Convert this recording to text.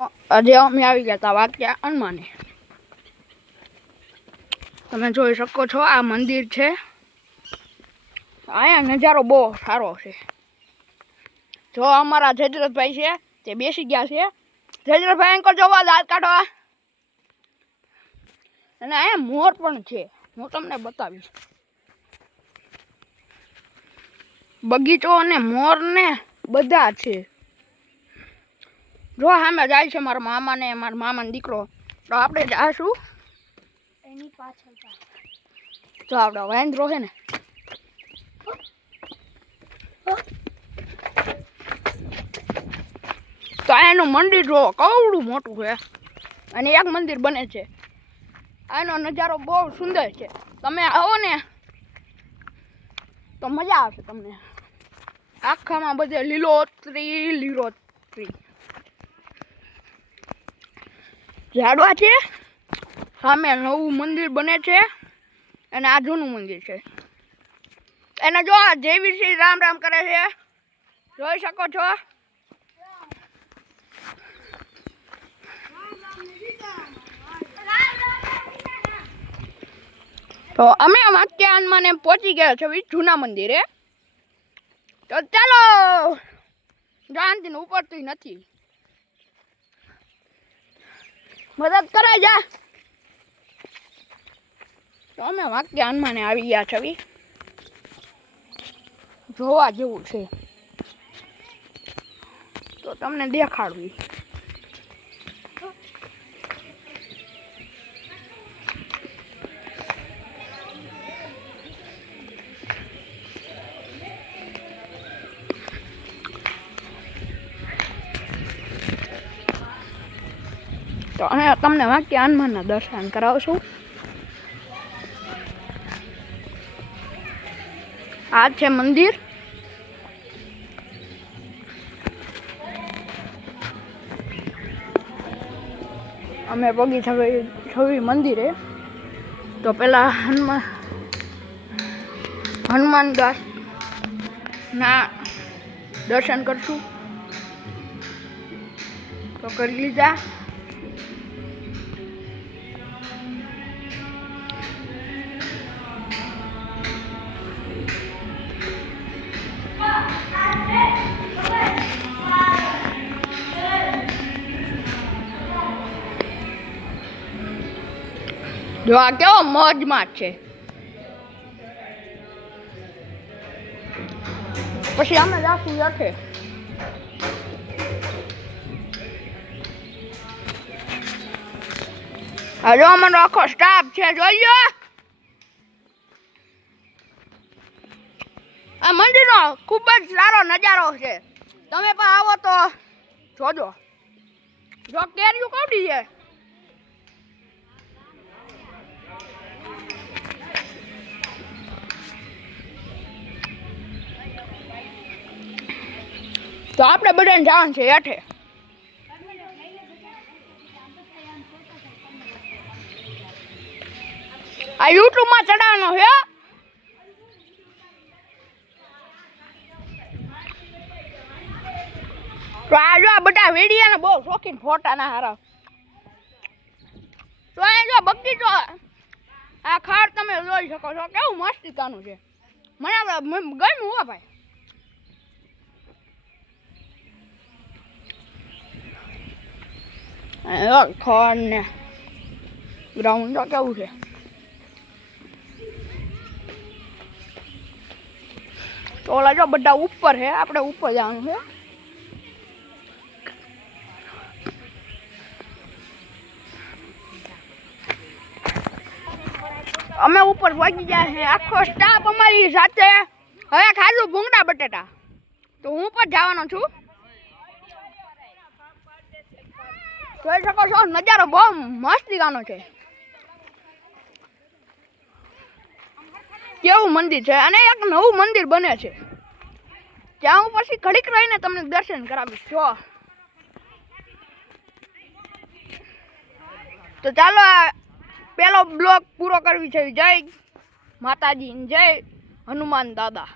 આજે અમે આવી ગયા હતા વાક્યા હનુમાને. તમે જોઈ શકો છો આ મંદિર છે. અહીંયા નજારો બહુ સારો છે. જો અમારા જયદ્રથભાઈ છે તે બેસી ગયા છે. જયદ્રથભાઈ અંકલ જોવા દાંત કાઢવા. અને અહીંયા મોર પણ છે, હું તમને બતાવીશ. બગીચો અને મોર ને બધા છે. જો સામે જાય છે મારા મામા ને મારા મામાનો દીકરો. તો આપણે જાશું એની પાછળ. જો આપણે વાંદરો છે ને, તો એનું મંદિર જો કવડું મોટું છે અને એક મંદિર બને છે. આનો નજારો બહુ સુંદર છે. તમે આવો ને તો મજા આવશે તમને. આખામાં બધે લીલોતરી લીલોતરી ઝાડવા છે. સામે નવું મંદિર બને છે અને આ જૂનું મંદિર છે. એને જો જેવી શ્રી રામ રામ કરે છે, જોઈ શકો છો. તો અમે વાક્યા હનુમાને પહોંચી ગયા છે જૂના મંદિરે. તો ચાલો, જાનથી ઉપરથી નથી મદદ કરાય જા. તો અમે વાક્યા હનુમાને આવી ગયા છે. જોવા જેવું છે તો તમને દેખાડવી. તો અમે તમને વાક્યા હનુમાનના દર્શન કરાવશું. આ છે મંદિર. અમે પગી છવી મંદિરે. તો પેલા હનુમાન દાસ ના દર્શન કરશું. તો કરી લીધા. જો આ કેવો મોજમાં છે. પછી અમે જાશું યથે. હજુ અમારો આખો સ્ટાફ છે, જોઈ લો. આ મંદિરનો ખૂબ જ સારો નજારો છે. તમે પણ આવો તો જોજો. જો કેરીઓ કોડી છે. તો આપણે બધાને જવાનું છે હેઠે. આ યુટ્યુબમાં ચડાવવાનો છે. તો આ જો બધા વિડીયોને બહુ શોખીન ફોટાના હારા. તો આ જો બગીચો, આ ખાડ તમે જોઈ શકો છો કેવું મસ્તીકાનું છે. મને ગમ્યું હો ભાઈ. ખડ ને ગ્રાઉન્ડ કેવું છે. તો ઓલા જો બધા ઉપર છે, આપણે ઉપર જવાનું છે. અમે ઉપર પહોંચી ગયા છે. આખો સ્ટાફ અમારી સાથે. હવે ખાધું ભૂંગળા બટેટા. તો હું પણ જવાનો છું. જોઈ શકો છો નજારો બહુ મસ્તીકાનો છે. કેવું મંદિર છે અને એક નવું મંદિર બને છે. ત્યાં હું પછી ઘડીક રહીને તમને દર્શન કરાવીશ. જો તો ચાલો પેલો બ્લોગ પૂરો કરવી છે. જય માતાજી, જય હનુમાન દાદા.